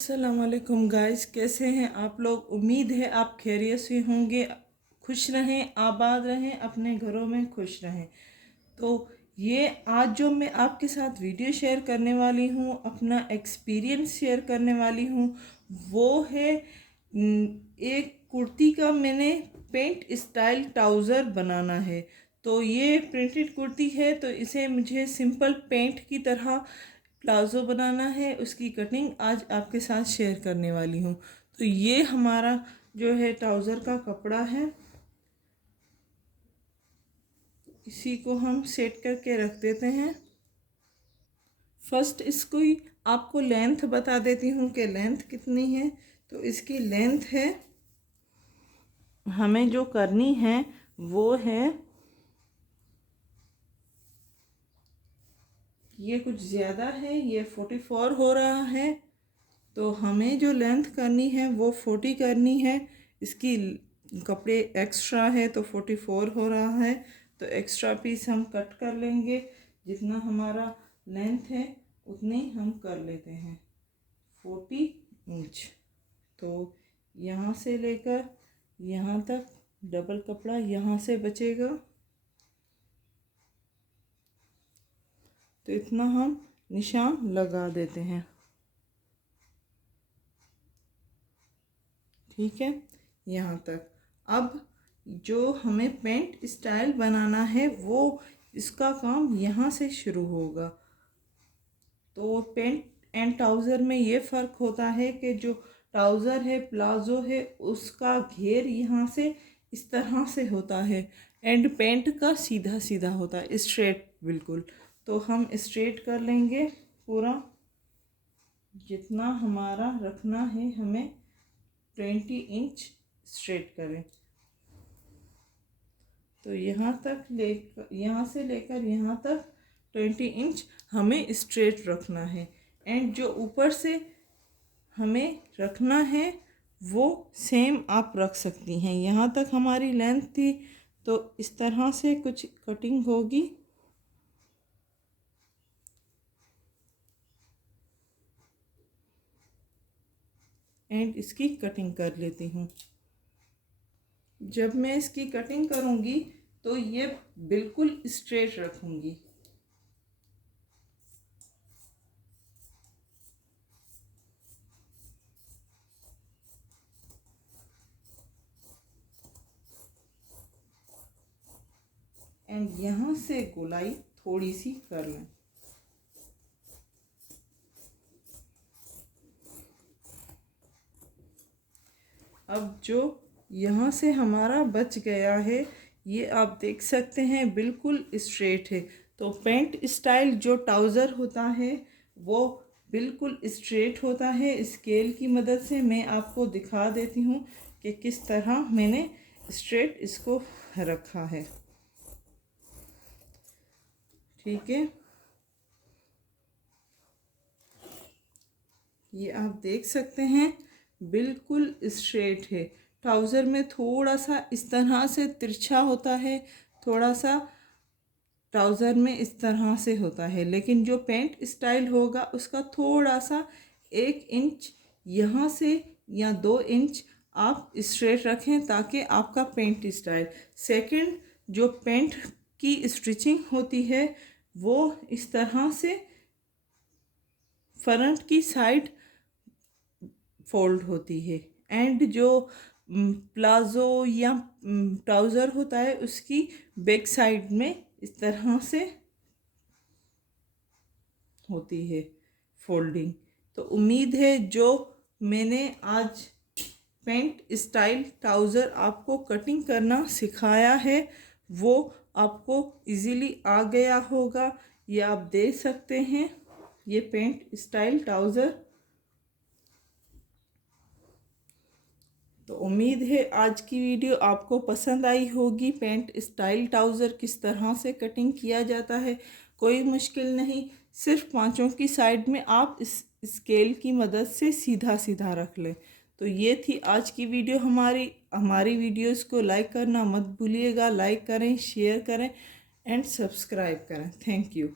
अस्सलाम वालेकुम गाइस, कैसे हैं आप लोग। उम्मीद है आप खैरियत से होंगे, खुश रहें, आबाद रहें, अपने घरों में खुश रहें। तो ये आज जो मैं आपके साथ वीडियो शेयर करने वाली हूँ, अपना एक्सपीरियंस शेयर करने वाली हूँ, वो है एक कुर्ती का मैंने पेंट स्टाइल ट्राउज़र बनाना है। तो ये प्रिंटेड कुर्ती है, तो इसे मुझे सिंपल पेंट की तरह प्लाज़ो बनाना है। उसकी कटिंग आज आपके साथ शेयर करने वाली हूँ। तो ये हमारा जो है ट्राउज़र का कपड़ा है, इसी को हम सेट करके रख देते हैं। फर्स्ट इसको ही आपको लेंथ बता देती हूँ कि लेंथ कितनी है। तो इसकी लेंथ है, हमें जो करनी है वो है, ये कुछ ज़्यादा है, ये 44 हो रहा है। तो हमें जो लेंथ करनी है वो 40 करनी है। इसकी कपड़े एक्स्ट्रा है तो 44 हो रहा है। तो एक्स्ट्रा पीस हम कट कर लेंगे, जितना हमारा लेंथ है उतनी हम कर लेते हैं, 40 इंच। तो यहाँ से लेकर यहाँ तक डबल कपड़ा यहाँ से बचेगा, तो इतना हम निशान लगा देते हैं। ठीक है, यहाँ तक। अब जो हमें पेंट स्टाइल बनाना है वो इसका काम यहाँ से शुरू होगा। तो पेंट एंड ट्राउज़र में ये फ़र्क होता है कि जो ट्राउज़र है, प्लाज़ो है, उसका घेर यहाँ से इस तरह से होता है, एंड पेंट का सीधा सीधा होता है, स्ट्रेट बिल्कुल। तो हम स्ट्रेट कर लेंगे पूरा, जितना हमारा रखना है हमें 20 इंच स्ट्रेट करें। तो यहाँ तक यहाँ से लेकर यहाँ तक 20 इंच हमें स्ट्रेट रखना है। एंड जो ऊपर से हमें रखना है वो सेम आप रख सकती हैं। यहाँ तक हमारी लेंथ थी, तो इस तरह से कुछ कटिंग होगी। एंड इसकी कटिंग कर लेती हूँ। जब मैं इसकी कटिंग करूँगी तो ये बिल्कुल स्ट्रेट रखूँगी। एंड यहाँ से गोलाई थोड़ी सी कर लें। अब जो यहाँ से हमारा बच गया है, ये आप देख सकते हैं बिल्कुल स्ट्रेट है। तो पेंट स्टाइल जो ट्राउज़र होता है वो बिल्कुल स्ट्रेट होता है। स्केल की मदद से मैं आपको दिखा देती हूँ कि किस तरह मैंने स्ट्रेट इसको रखा है। ठीक है, ये आप देख सकते हैं बिल्कुल स्ट्रेट है। ट्राउज़र में थोड़ा सा इस तरह से तिरछा होता है, थोड़ा सा ट्राउज़र में इस तरह से होता है, लेकिन जो पेंट स्टाइल होगा उसका थोड़ा सा 1 इंच यहाँ से या 2 इंच आप स्ट्रेट रखें, ताकि आपका पेंट स्टाइल। सेकंड, जो पेंट की स्टिचिंग होती है वो इस तरह से फ्रंट की साइड फोल्ड होती है, एंड जो प्लाज़ो या ट्राउज़र होता है उसकी बैक साइड में इस तरह से होती है फोल्डिंग। तो उम्मीद है जो मैंने आज पेंट स्टाइल ट्राउज़र आपको कटिंग करना सिखाया है वो आपको इजीली आ गया होगा। ये आप देख सकते हैं, ये पेंट स्टाइल ट्राउज़र। तो उम्मीद है आज की वीडियो आपको पसंद आई होगी। पेंट स्टाइल ट्राउज़र किस तरह से कटिंग किया जाता है, कोई मुश्किल नहीं, सिर्फ पाँचों की साइड में आप इस स्केल की मदद से सीधा सीधा रख लें। तो ये थी आज की वीडियो हमारी वीडियोस को लाइक करना मत भूलिएगा। लाइक करें, शेयर करें एंड सब्सक्राइब करें। Thank you.